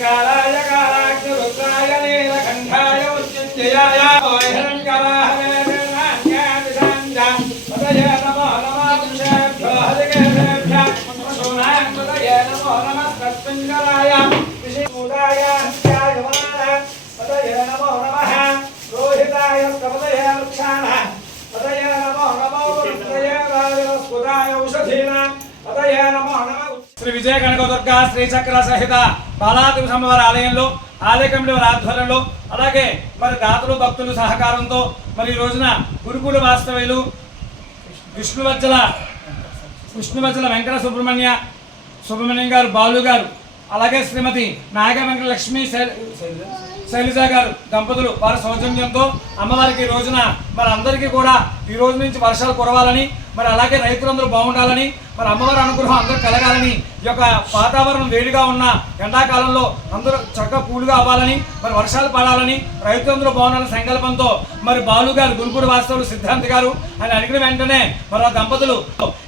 कालाय कालाग्निरुद्राय नीलकण्ठाय उच्चञ्जयाय हिरण्यवाहवेनान्यादिशाञ्च पतये नमो नमादृशेभ्यो हरिकेशेभ्यः త్రిపురాంబకాయ త్రికాగ్నికాలాయ కాలాగ్ని రుద్రాయ నీలకంఠాయ మృత్యుంజయాయ రోహితాయ ఔషధీన శ్రీ విజయ కనకదుర్గ శ్రీ చక్ర సహిత బాలాదేవి స్వామివారి ఆలయంలో ఆలయ కమిటీ వారి ఆధ్వర్యంలో అలాగే మరి దాతలు భక్తులు సహకారంతో మరి ఈ రోజున గురుకుల వాస్తవ్యులు విష్ణువజ్జల విష్ణువజ్జల వెంకట సుబ్రహ్మణ్య సుబ్రహ్మణ్యం గారు బాలు గారు అలాగే శ్రీమతి నాగ వెంకట శైల- శైలజ గారు దంపతులు వారి సౌజన్యంతో అమ్మవారికి ఈ రోజున మరి అందరికీ కూడా ఈ రోజు నుంచి వర్షాలు కురవాలని మరి అలాగే రైతులందరూ బాగుండాలని మరి అమ్మవారి అనుగ్రహం అందరూ కలగాలని ఈ యొక్క వాతావరణం వేడిగా ఉన్న ఎండాకాలంలో అందరూ చక్కగా కూలుగా అవ్వాలని మరి వర్షాలు పడాలని రైతులందరూ బాగుండాలని సంకల్పంతో మరి బాలు గారు గురుకుడు వాస్తవులు సిద్ధాంత్ గారు ఆయన అడిగిన వెంటనే మరి ఆ దంపతులు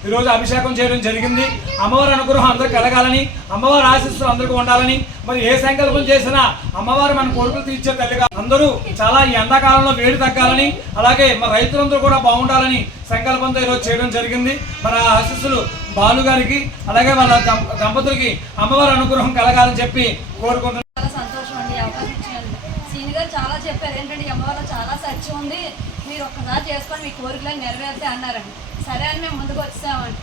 ఈరోజు అభిషేకం చేయడం జరిగింది. అమ్మవారి అనుగ్రహం అందరూ కలగాలని అమ్మవారి ఆశీస్సులు అందరికీ ఉండాలని మరి ఏ సంకల్పం చేసినా అమ్మవారు మన కోరికలు తీర్చే తల్లిగా అందరూ చాలా ఈ ఎండాకాలంలో వేడి తగ్గాలని అలాగే మన రైతులందరూ కూడా బాగుండాలని సంకల్పంతో ఈరోజు చేయడం జరిగింది. మన ఆశస్సులు ఆశీస్సులు బాలు గారికి అలాగే వాళ్ళ దంప- దంపతులకి అమ్మవారి అనుగ్రహం కలగాలని చెప్పి కోరుకుంటున్నాను చాలా సంతోషం చాలా చెప్పారు ఏంటంటే అమ్మవారిలో చాలా సత్యం ఉంది మీరు ఒక్కసారి చేసుకొని మీ కోరికలను నెరవేరుతాయి అన్నారండి. సరే అని మేము ముందుకు వచ్చామండి.